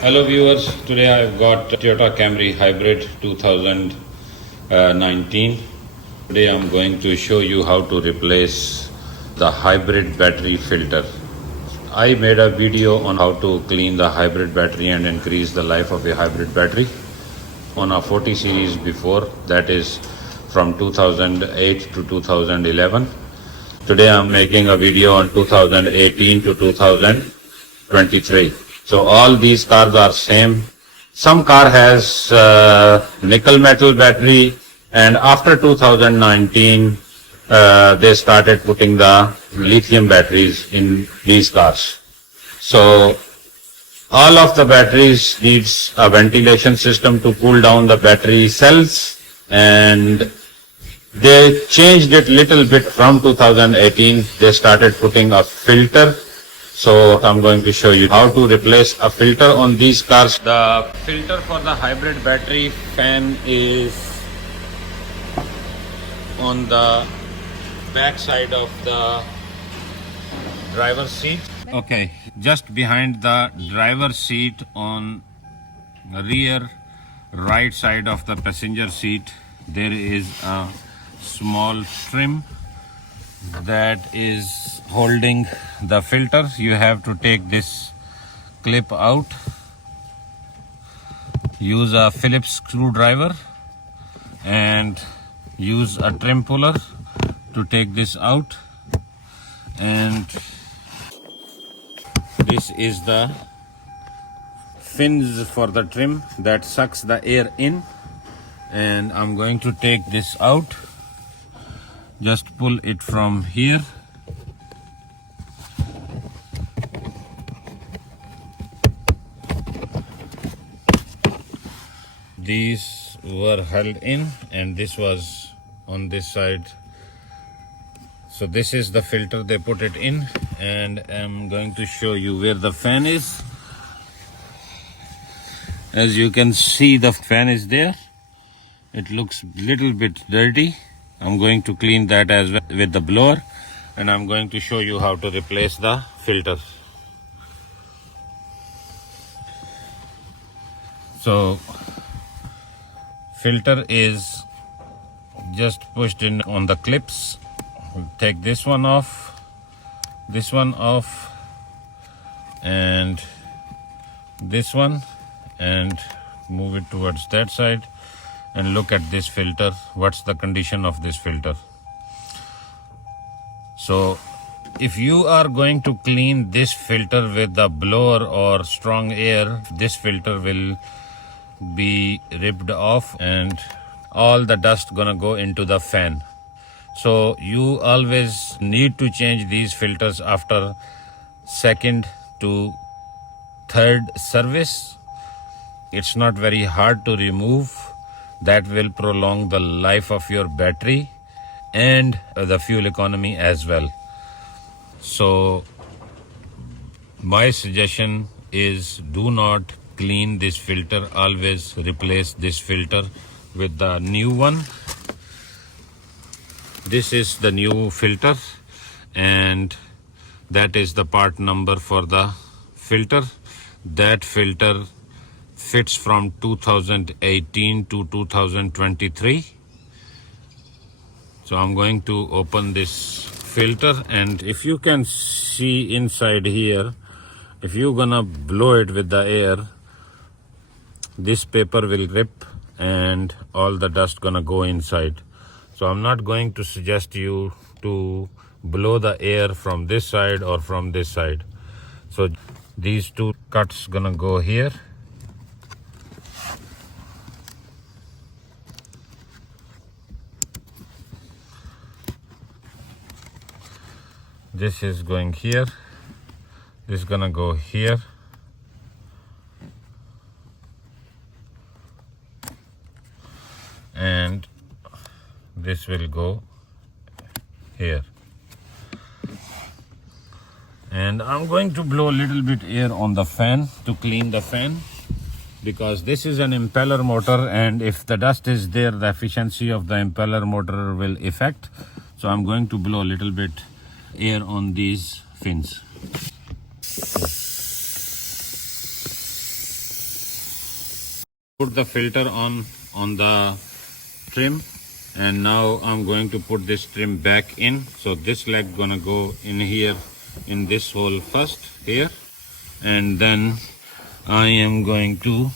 Hello viewers, today I've got Toyota Camry Hybrid 2019. Today I'm going to show you how to replace the hybrid battery filter. I made a video on how to clean the hybrid battery and increase the life of a hybrid battery on a 40 series before, that is from 2008 to 2011. Today I'm making a video on 2018 to 2023. So all these cars are same. Some car has nickel metal battery, and after 2019 they started putting the lithium batteries in these cars. So all of the batteries needs a ventilation system to cool down the battery cells, and they changed it little bit from 2018. They started putting a filter. So I'm going to show you how to replace a filter on these cars. The filter for the hybrid battery fan is on the back side of the driver's seat. Okay, just behind the driver's seat on rear right side of the passenger seat, there is a small trim that is holding the filter. You have to take this clip out, use a Phillips screwdriver and use a trim puller to take this out, and this is the fins for the trim that sucks the air in, and I'm going to take this out. Just pull it from here. These were held in and this was on this side. So this is the filter they put it in, and I'm going to show you where the fan is. As you can see, the fan is there. It looks little bit dirty. I'm going to clean that as well with the blower, and I'm going to show you how to replace the filter. So filter is just pushed in on the clips. We'll take this one off, and this one, and move it towards that side. And look at this filter. What's the condition of this filter? So if you are going to clean this filter with the blower or strong air, this filter will be ripped off and all the dust gonna go into the fan. So you always need to change these filters after second to third service. It's not very hard to remove. That will prolong the life of your battery and the fuel economy as well. So my suggestion is, do not clean this filter. Always replace this filter with the new one. This is the new filter, and that is the part number for the filter. That filter fits from 2018 to 2023. So I'm going to open this filter, and if you can see inside here, if you're gonna blow it with the air, this paper will rip and all the dust gonna go inside. So I'm not going to suggest you to blow the air from this side or from this side. So these two cuts gonna go here. This is going here, this is gonna go here, and this will go here. And I'm going to blow a little bit air on the fan to clean the fan, because this is an impeller motor, and if the dust is there, the efficiency of the impeller motor will affect. So I'm going to blow a little bit air on these fins. Put the filter on the trim, and now I'm going to put this trim back in. So this leg gonna go in here in this hole first here, and then I am going to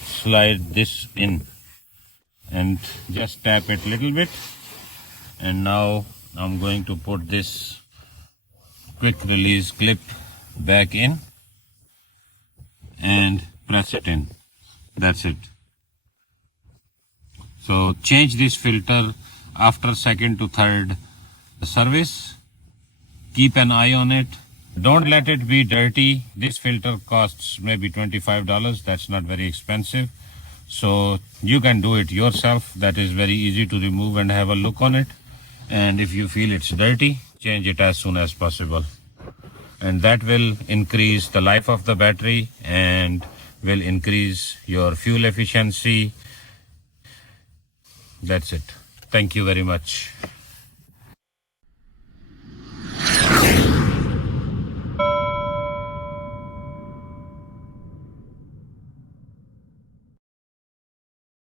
slide this in and just tap it a little bit. And now I'm going to put this quick release clip back in and press it in. That's it. So change this filter after second to third service. Keep an eye on it. Don't let it be dirty. This filter costs maybe $25. That's not very expensive. So you can do it yourself. That is very easy to remove and have a look on it. And if you feel it's dirty, change it as soon as possible. And that will increase the life of the battery and will increase your fuel efficiency. That's it. Thank you very much.